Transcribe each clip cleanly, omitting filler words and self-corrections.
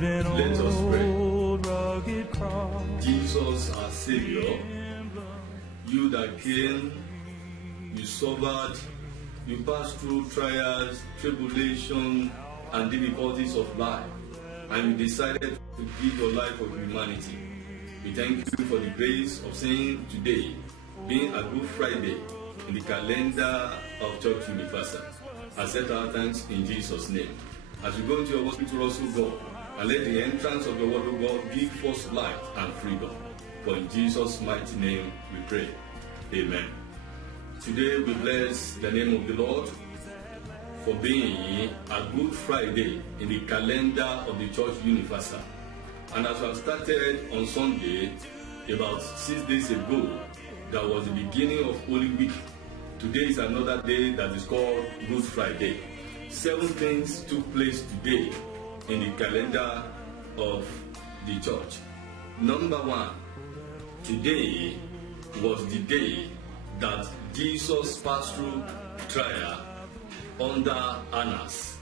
Let us pray. Jesus, our Savior, you that came, you suffered, you passed through trials, tribulation, and difficulties of life, and you decided to give your life for humanity. We thank you for the grace of seeing today being a Good Friday in the calendar of Church Universal. Accept our thanks in Jesus' name. As we go into your word, speak to us, O God, and let the entrance of your word, O God, give us light and freedom. For in Jesus' mighty name we pray. Amen. Today we bless the name of the Lord for being a Good Friday in the calendar of the Church Universal. And as we have started on Sunday, about 6 days ago, that was the beginning of Holy Week. Today is another day that is called Good Friday. 7 things took place today in the calendar of the church. Number 1, today was the day that Jesus passed through trial under Annas.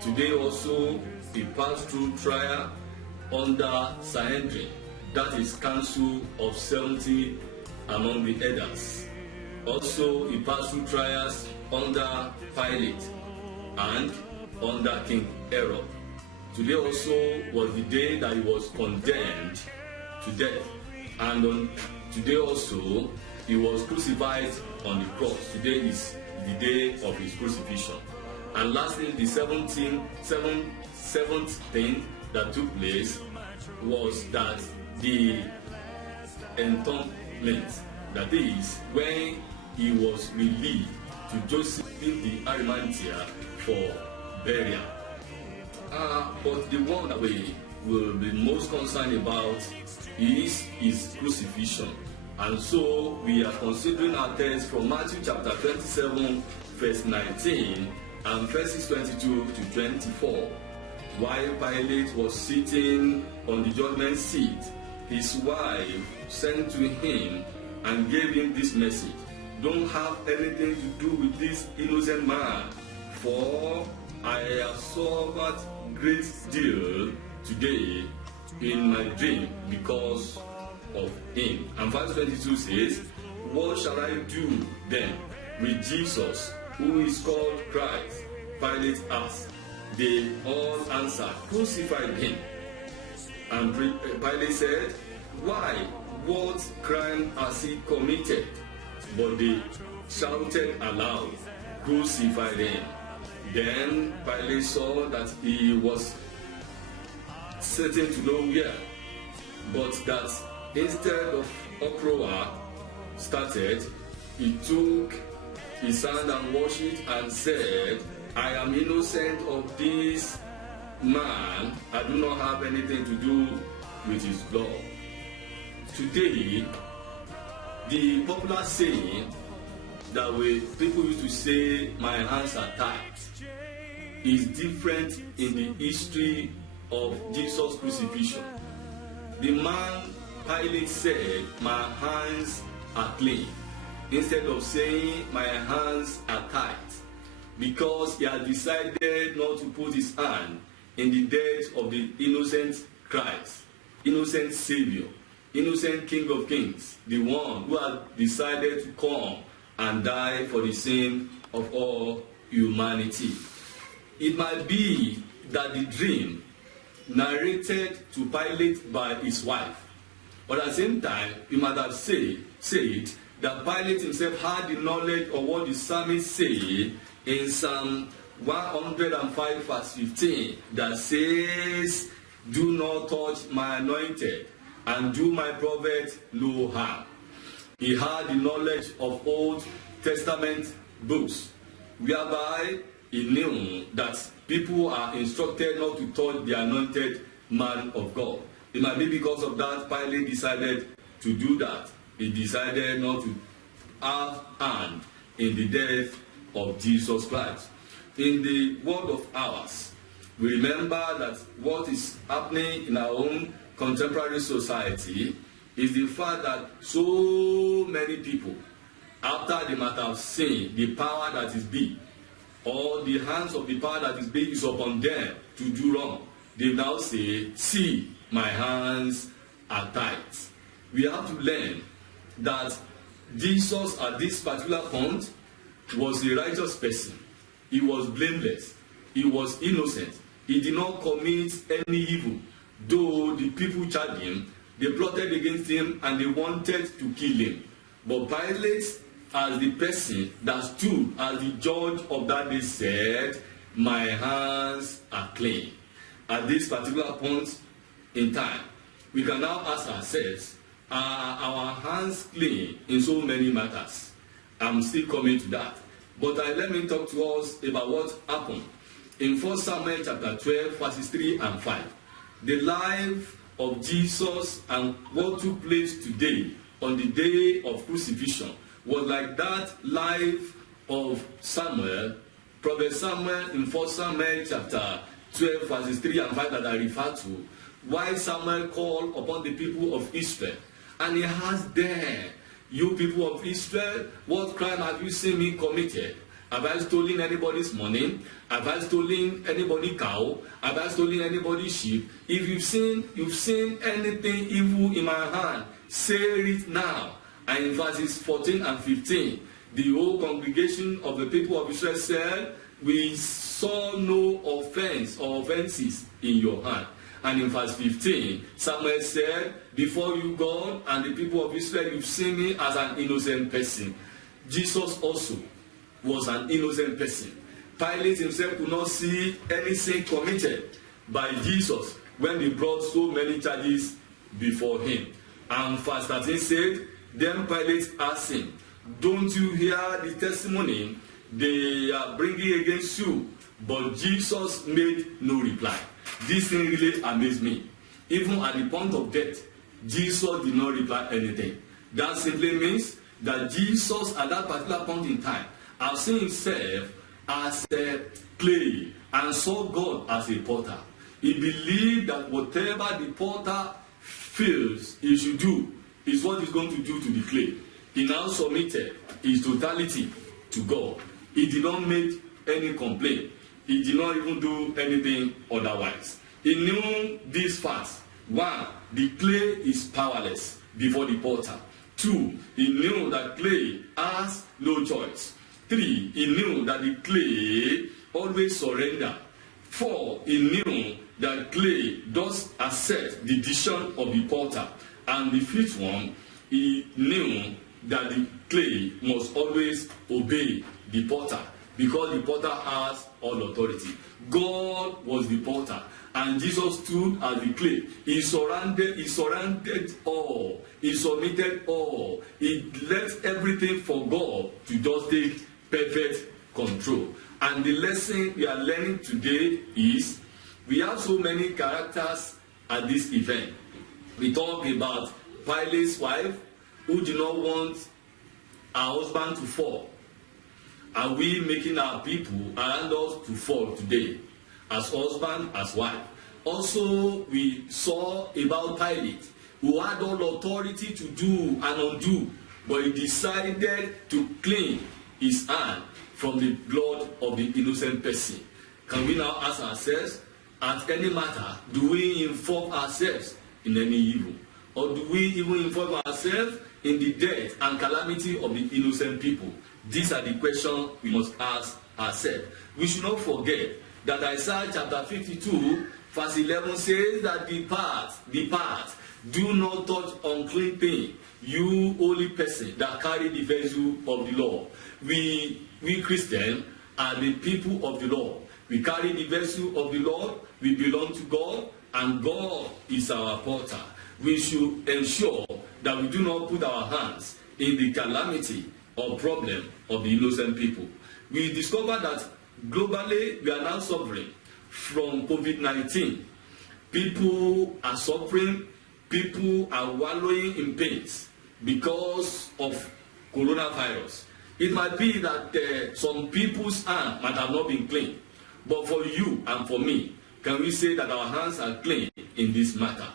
Today also he passed through trial under Sanhedrin, that is council of 70 among the elders. Also he passed through trials under Pilate and under King Herod. Today also was the day that he was condemned to death, and today also he was crucified on the cross. Today is the day of his crucifixion. And lastly, the seventh thing that took place was that the entombment, that is, when he was released to Joseph the Arimathea for burial. But the one that we will be most concerned about is his crucifixion. And so we are considering our text from Matthew chapter 27, verse 19 and verses 22 to 24. While Pilate was sitting on the judgment seat, his wife sent to him and gave him this message: "Don't have anything to do with this innocent man, for I have suffered great deal today in my dream because of him." And verse 22 says, "What shall I do then with Jesus, who is called Christ?" Pilate asked. They all answered, "Crucify him." And Pilate said, "Why? What crime has he committed?" But they shouted aloud, "Crucify him." Then Pilate saw that he was certain to know where, but that instead of uproar started, he took his hand and washed it and said, "I am innocent of this man. I do not have anything to do with his blood." Today, the popular saying that people used to say, "My hands are tied," is different in the history of Jesus' crucifixion. The man Pilate said, "My hands are clean," instead of saying, "My hands are tied," because he had decided not to put his hand in the death of the innocent Christ, innocent Savior, innocent King of Kings, the one who had decided to come and die for the sin of all humanity. It might be that the dream narrated to Pilate by his wife, but at the same time, he might have said that Pilate himself had the knowledge of what the psalmist said in Psalm 105 verse 15, that says, "Do not touch my anointed and do my prophet no harm." He had the knowledge of Old Testament books, whereby he knew that people are instructed not to touch the anointed man of God. It might be because of that Pilate decided to do that. He decided not to have hand in the death of Jesus Christ. In the world of ours, we remember that what is happening in our own contemporary society is the fact that so many people, after they might have seen the power that is big, or the hands of the power that is big is upon them to do wrong, they now say, see, my hands are tied. We have to learn that Jesus at this particular point was a righteous person. He was blameless. He was innocent. He did not commit any evil. Though the people charged him, they plotted against him and they wanted to kill him. But Pilate, as the person that stood as the judge of that day, said, my hands are clean. At this particular point in time, we can now ask ourselves, are our hands clean in so many matters? I'm still coming to that. But let me talk to us about what happened in 1 Samuel chapter 12, verses 3 and 5. The life of Jesus and what took place today on the day of crucifixion was like that life of Samuel, Prophet Samuel in 1 Samuel chapter 12, verses 3 and 5 that I refer to, why Samuel called upon the people of Israel. And he asked them, you people of Israel, what crime have you seen me committed? Have I stolen anybody's money? Have I stolen anybody's cow? Have I stolen anybody's sheep? If you've seen anything evil in my hand, say it now. And in verses 14 and 15, the whole congregation of the people of Israel said, we saw no offense or offenses in your hand. And in verse 15, Samuel said, before you, God, and the people of Israel, you've seen me as an innocent person. Jesus also was an innocent person. Pilate himself could not see any sin committed by Jesus when they brought so many charges before him. And verse 13 said, then Pilate asked him, don't you hear the testimony they are bringing against you? But Jesus made no reply. This thing really amazed me. Even at the point of death, Jesus did not reply anything. That simply means that Jesus at that particular point in time has seen himself as a clay and saw God as a potter. He believed that whatever the potter feels he should do is what he's going to do to the clay. He now submitted his totality to God. He did not make any complaint. He did not even do anything otherwise. He knew these facts. 1, the clay is powerless before the potter. 2, he knew that clay has no choice. 3, he knew that the clay always surrender. 4, he knew that clay does accept the decision of the potter. And the 5th one, he knew that the clay must always obey the potter, because the potter has all authority. God was the potter, and Jesus stood as the clay. He surrounded all. He submitted all. He left everything for God to just take perfect control. And the lesson we are learning today is, we have so many characters at this event. We talk about Pilate's wife, who did not want her husband to fall. Are we making our people around us to fall today, as husband, as wife? Also, we saw about Pilate, who had all authority to do and undo, but he decided to clean his hand from the blood of the innocent person. Can we now ask ourselves, at any matter, do we involve ourselves in any evil? Or do we even involve ourselves in the death and calamity of the innocent people? These are the questions we must ask ourselves. We should not forget that Isaiah chapter 52, verse 11 says that depart, do not touch unclean thing, you holy person that carry the vessel of the Lord. We Christians are the people of the Lord. We carry the vessel of the Lord, we belong to God, and God is our potter. We should ensure that we do not put our hands in the calamity or problem of the innocent people. We discover that globally we are now suffering from COVID-19. People are suffering, people are wallowing in pains because of coronavirus. It might be that some people's hands might have not been clean, but for you and for me, can we say that our hands are clean in this matter?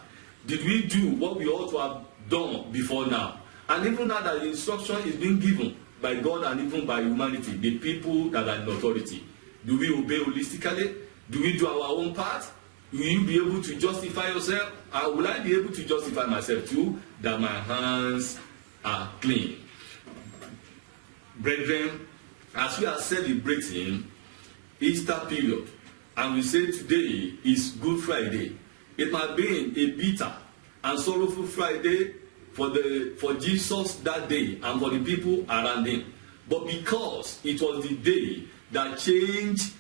Did we do what we ought to have done before now? And even now that the instruction is being given by God and even by humanity, the people that are in authority, do we obey holistically? Do we do our own part? Will you be able to justify yourself? Will I be able to justify myself too, that my hands are clean? Brethren, as we are celebrating Easter period, and we say today is Good Friday, it might be a bitter and sorrowful Friday for Jesus that day and for the people around him. But because it was the day that changed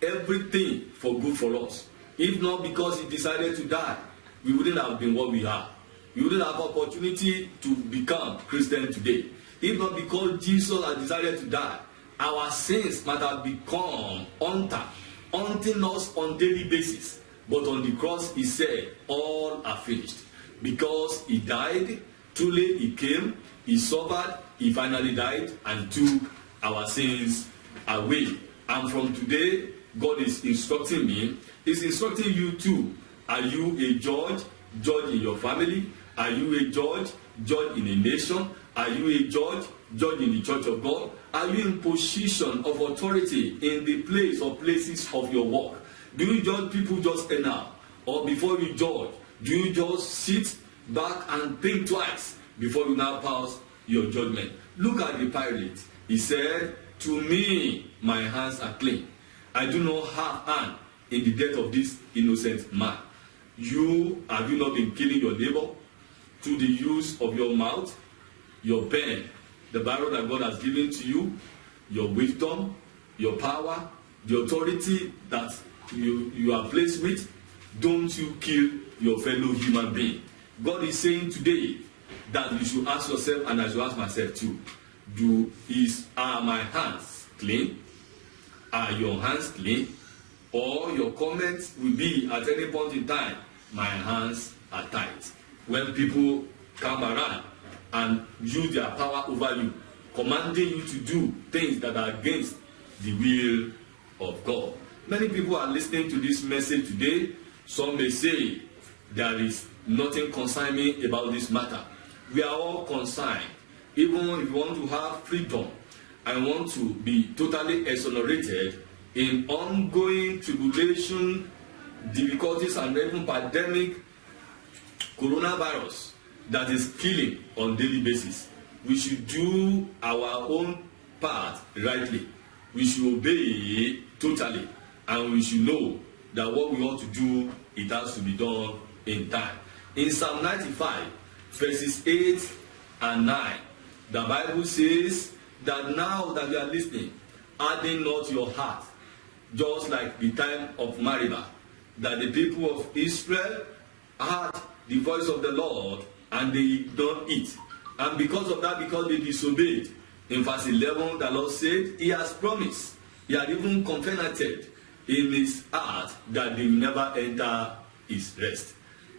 everything for good for us, if not because he decided to die, we wouldn't have been what we are. We wouldn't have opportunity to become Christian today. If not because Jesus had decided to die, our sins might have become haunting us on daily basis. But on the cross, he said, all are finished. Because he died, truly he came, he suffered, he finally died, and took our sins away. And from today, God is instructing me, he's instructing you too. Are you a judge? Judge in your family? Are you a judge? Judge in a nation? Are you a judge? Judge in the church of God? Are you in position of authority in the place or places of your work? Do you judge people just anyhow? Or before you judge, do you just sit back and think twice before you now pass your judgment? Look at the Pilate. He said, to me, my hands are clean. I do not have hand in the death of this innocent man. Have you not been killing your neighbor through the use of your mouth, your pen, the Bible that God has given to you, your wisdom, your power, the authority that you are placed with? Don't you kill your fellow human being. God is saying today that you should ask yourself, and I should ask myself too, are my hands clean? Are your hands clean? Or your comments will be at any point in time, my hands are tight. When people come around and use their power over you, commanding you to do things that are against the will of God. Many people are listening to this message today. Some may say, there is nothing concerning me about this matter. We are all concerned. Even if you want to have freedom and want to be totally exonerated in ongoing tribulation, difficulties, and even pandemic, coronavirus that is killing on daily basis, we should do our own part rightly. We should obey totally, and we should know that what we ought to do, it has to be done in time. In Psalm 95, verses 8 and 9, the Bible says that now that you are listening, harden not your heart, just like the time of Meribah, that the people of Israel heard the voice of the Lord and they don't eat. And because of that, because they disobeyed, in verse 11, the Lord said, he has promised, he had even covenanted in his heart that they will never enter his rest.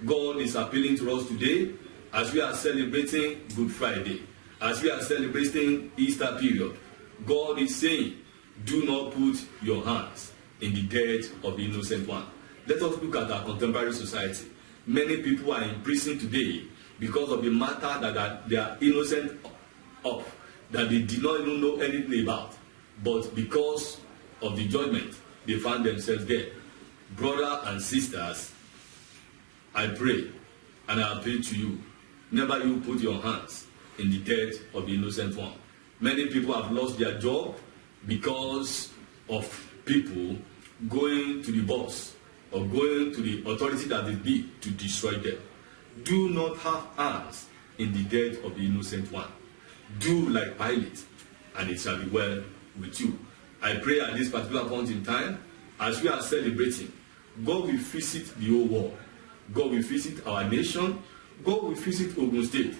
God is appealing to us today as we are celebrating Good Friday, as we are celebrating Easter period. God is saying, do not put your hands in the death of the innocent one. Let us look at our contemporary society. Many people are in prison today because of the matter that they are innocent of, that they did not even know anything about. But because of the judgment, they found themselves there. Brothers and sisters, I pray and I appeal to you, never you put your hands in the death of the innocent one. Many people have lost their job because of people going to the boss or going to the authority that they be to destroy them. Do not have hands in the death of the innocent one. Do like Pilate, and it shall be well with you. I pray at this particular point in time, as we are celebrating, God will visit the whole world. God will visit our nation. God will visit Ogun State.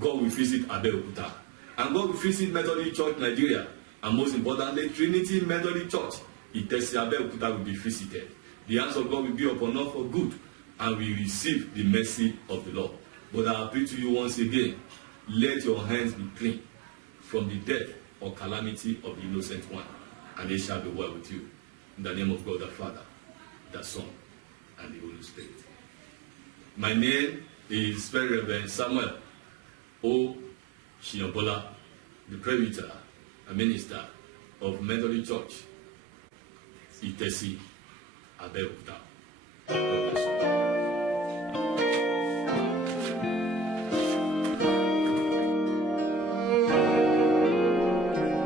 God will visit Abeokuta. And God will visit Methodist Church Nigeria. And most importantly, Trinity Methodist Church, Itesi Abeokuta, will be visited. The hands of God will be upon us for good, and we receive the mercy of the Lord. But I appeal to you once again, let your hands be clean from the death or calamity of the innocent one, and it shall be well with you. In the name of God the Father, the Son, and the Holy Spirit. My name is Very Reverend Samuel O. Shinyonbola, the presbyter and minister of Methodist Church, Itesi, Abeokuta. God bless you.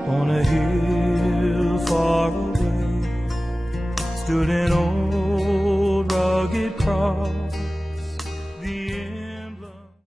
On a hill far away stood an old rugged cross.